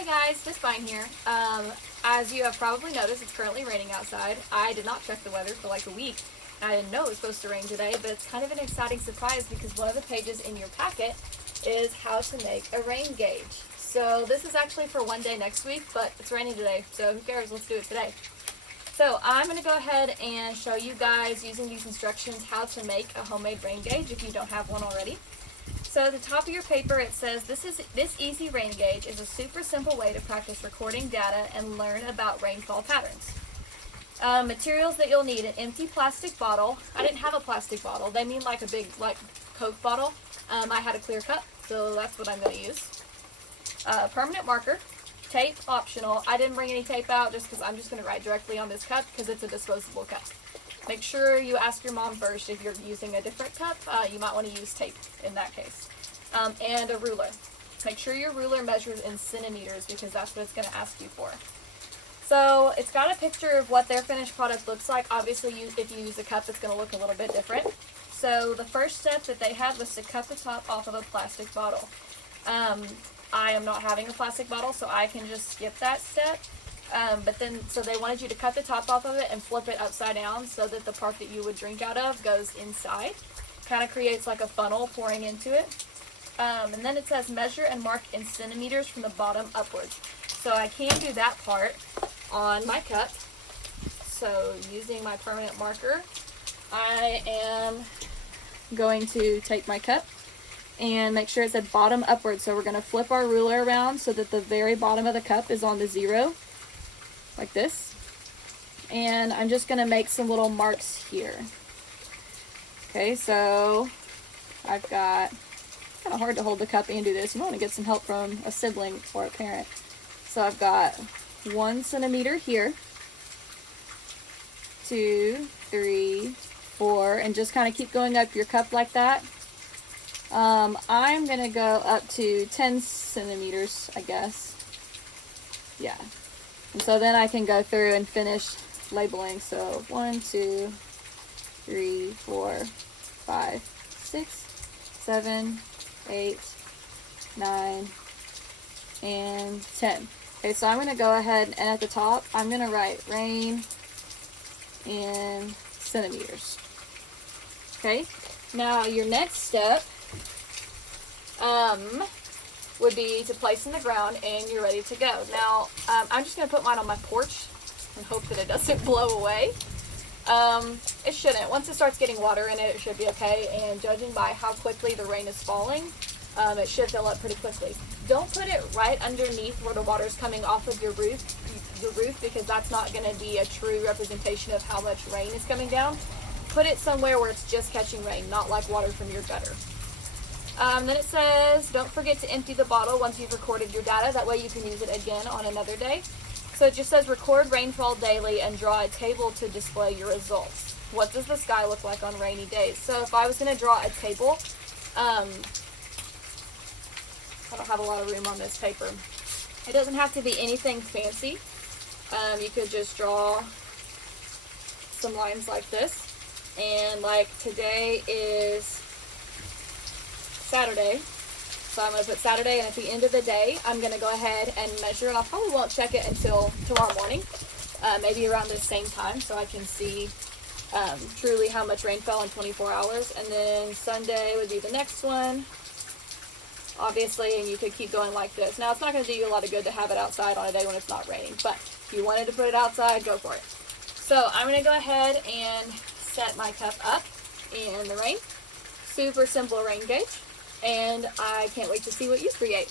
Hey guys, just fine here. As you have probably noticed, it's currently raining outside. I did not check the weather for like a week. I didn't know it was supposed to rain today, but it's kind of an exciting surprise because one of the pages in your packet is how to make a rain gauge. So this is actually for one day next week, but it's raining today, so who cares? Let's do it today. So I'm going to go ahead and show you guys using these instructions how to make a homemade rain gauge if you don't have one already. So at the top of your paper it says, this easy rain gauge is a super simple way to practice recording data and learn about rainfall patterns. Materials that you'll need: an empty plastic bottle. I didn't have a plastic bottle. They mean like a big Coke bottle. I had a clear cup, so that's what I'm going to use. Permanent marker. Tape, optional. I didn't bring any tape out just because I'm just going to write directly on this cup because it's a disposable cup. Make sure you ask your mom first if you're using a different cup. You might want to use tape in that case. And a ruler. Make sure your ruler measures in centimeters because that's what it's going to ask you for. So it's got a picture of what their finished product looks like. Obviously, if you use a cup, it's going to look a little bit different. So the first step that they had was to cut the top off of a plastic bottle. I am not having a plastic bottle, so I can just skip that step. So they wanted you to cut the top off of it and flip it upside down so that the part that you would drink out of goes inside. Kind of creates like a funnel pouring into it. And then it says measure and mark in centimeters from the bottom upwards. So I can do that part on my cup. So using my permanent marker, I am going to take my cup and make sure it said bottom upwards. So we're going to flip our ruler around so that the very bottom of the cup is on the 0, like this. And I'm just going to make some little marks here. Okay, so I've got, it's kind of hard to hold the cup and do this. You want to get some help from a sibling or a parent. So I've got 1 centimeter here, 2, 3, 4, and just kind of keep going up your cup like that. I'm going to go up to 10 centimeters, I guess. Yeah. And so then I can go through and finish labeling. So 1, 2, 3, 4, 5, 6, 7, 8, 9, and 10. Okay, so I'm going to go ahead and at the top, I'm going to write rain in centimeters. Okay, now your next step would be to place in the ground and you're ready to go. Now, I'm just going to put mine on my porch and hope that it doesn't blow away. It shouldn't. Once it starts getting water in it, it should be okay, and judging by how quickly the rain is falling, it should fill up pretty quickly. Don't put it right underneath where the water is coming off of your roof because that's not going to be a true representation of how much rain is coming down. Put it somewhere where it's just catching rain, not like water from your gutter. Then it says, don't forget to empty the bottle once you've recorded your data. That way you can use it again on another day. So it just says record rainfall daily and draw a table to display your results. What does the sky look like on rainy days? So if I was going to draw a table, I don't have a lot of room on this paper. It doesn't have to be anything fancy. You could just draw some lines like this. And like today is Saturday. So I'm going to put Saturday, and at the end of the day, I'm going to go ahead and measure, and I probably won't check it until tomorrow morning, maybe around the same time, so I can see truly how much rain fell in 24 hours. And then Sunday would be the next one, obviously, and you could keep going like this. Now, it's not going to do you a lot of good to have it outside on a day when it's not raining, but if you wanted to put it outside, go for it. So I'm going to go ahead and set my cup up in the rain. Super simple rain gauge. And I can't wait to see what you create.